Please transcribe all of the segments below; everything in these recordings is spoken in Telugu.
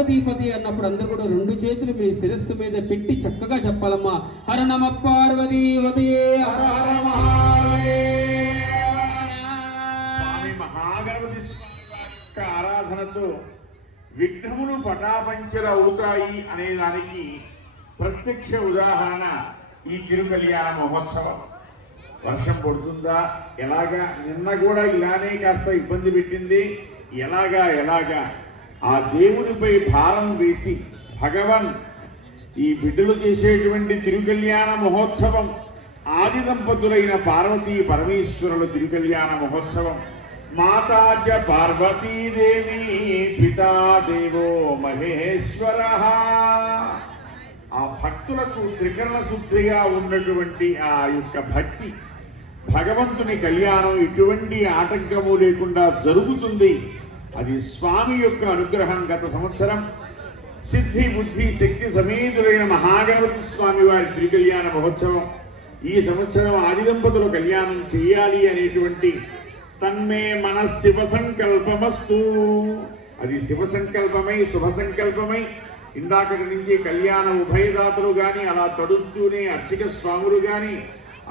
పార్వతీపతి అన్నప్పుడు అందరూ కూడా రెండు చేతులు మీ శిరస్సు మీద పెట్టి చక్కగా చెప్పాలమ్మా. హర నమ పార్వతీపతియే హర హర స్వామి మహాగణపతి స్వామి వారి యొక్క ఆరాధనతో విఘ్నములు పటాపంచలు అవుతాయి అనే దానికి ప్రత్యక్ష ఉదాహరణ ఈ తిరుకల్యాణ మహోత్సవం. వర్షం పడుతుందా ఎలాగా, నిన్న కూడా ఇలానే కాస్త ఇబ్బంది పెట్టింది. ఎలాగా ఆ దేవునిపై భారం వేసి భగవన్ ఈ బిడ్డలు చేసేటువంటి తిరుకల్యాణ మహోత్సవం ఆది దంపతులైన పార్వతీ పరమేశ్వరుల తిరుకల్యాణ మహోత్సవం. మాతా చ పార్వతీదేవి పితా దేవో మహేశ్వర. ఆ భక్తులకు త్రికరణ శుద్ధిగా ఉన్నటువంటి ఆ యొక్క భక్తి, భగవంతుని కళ్యాణం ఎటువంటి ఆటంకము లేకుండా జరుగుతుంది. అది స్వామి యొక్క అనుగ్రహం. గత సంవత్సరం సిద్ధి బుద్ధి శక్తి సమేతులైన మహాగణపతి స్వామి వారి తిరుకల్యాణ మహోత్సవం. ఈ సంవత్సరం ఆది దంపతులు కళ్యాణం చేయాలి అనేటువంటి తన్మే మన శివ సంకల్పమస్తు. అది శివ సంకల్పమై శుభ సంకల్పమై ఇందాకటి నుంచి కళ్యాణ ఉభయదాతలు గాని అలా తడుస్తూనే అర్చక స్వాములు గాని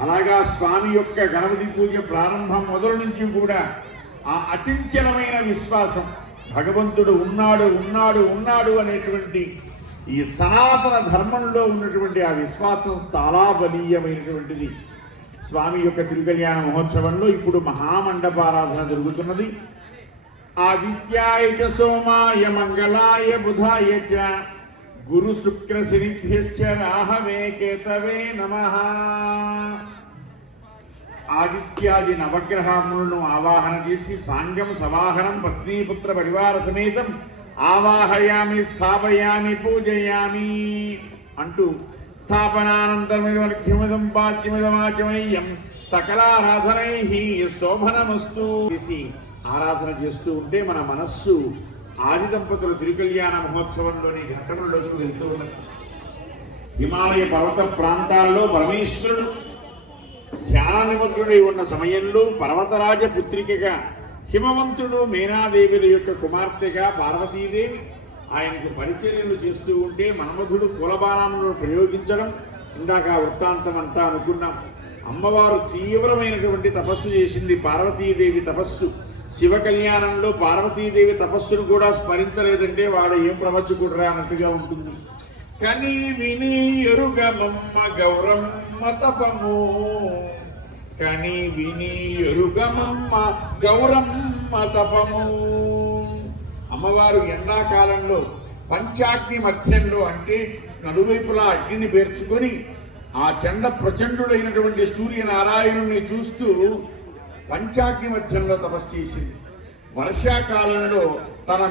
అలాగా స్వామి యొక్క గణపతి పూజ ప్రారంభం మొదలు నుంచి కూడా ఆ అచంచలమైన విశ్వాసం, భగవంతుడు ఉన్నాడు అనేటువంటి ఈ సనాతన ధర్మంలో ఉన్నటువంటి ఆ విశ్వాసం చాలా బలీయమైనటువంటిది. స్వామి యొక్క తిరుకల్యాణ మహోత్సవంలో ఇప్పుడు మహామండపారాధన జరుగుతున్నది. ఆదిత్యాయ చ సోమాయ మంగళాయ బుధాయ చ గురు శుక్ర శనిభ్యశ్చ రాహవే కేతవే నమః. ఆదిత్యాది నవగ్రహములను ఆవాహన చేసి సాంగం సవాహనం పత్నీపుత్ర పరివార సమేతం ఆవాహయామి స్థాపయామి పూజయామి అంటూ స్థాపనానంతరమిదం పాచ్యమిదమాచమనీయం సకలారాధనై శోభనమస్తు చేసి ఆరాధన చేస్తూ ఉంటే మన మనస్సు ఆది దంపతుల తిరుకల్యాణ మహోత్సవంలోని ఘట్టంలోకి వెళ్తూ ఉన్నది. హిమాలయ పర్వత ప్రాంతాల్లో పరమేశ్వరుడు ధ్యాన నిమగ్నుడై ఉన్న సమయంలో పర్వతరాజ పుత్రికగా హిమవంతుడు మేనాదేవుల యొక్క కుమార్తెగా పార్వతీదేవి ఆయనకు పరిచర్యలు చేస్తూ ఉంటే మన్మధుడు కులబాణములను ప్రయోగించడం ఇందాక వృత్తాంతం అంతా అనుకున్నాం. అమ్మవారు తీవ్రమైనటువంటి తపస్సు చేసింది. పార్వతీదేవి తపస్సు, శివ కళ్యాణంలో పార్వతీదేవి తపస్సును కూడా స్మరించలేదంటే వాడు ఏం ప్రవచకుడురా అన్నట్టుగా ఉంటుంది. కని విని ఎరుగమమ్మ గౌరమ్మ తపము, కని విని ఎరుగమమ్మ గౌరమ్మ తపము. అమ్మవారు ఎండాకాలంలో పంచాగ్ని మధ్యంలో అంటే నలువైపులా అగ్నిని పేర్చుకొని ఆ చండ ప్రచండుడైనటువంటి సూర్యనారాయణుని చూస్తూ పంచాగ్ని మధ్యంలో తపస్సు చేసింది. వర్షాకాలంలో తన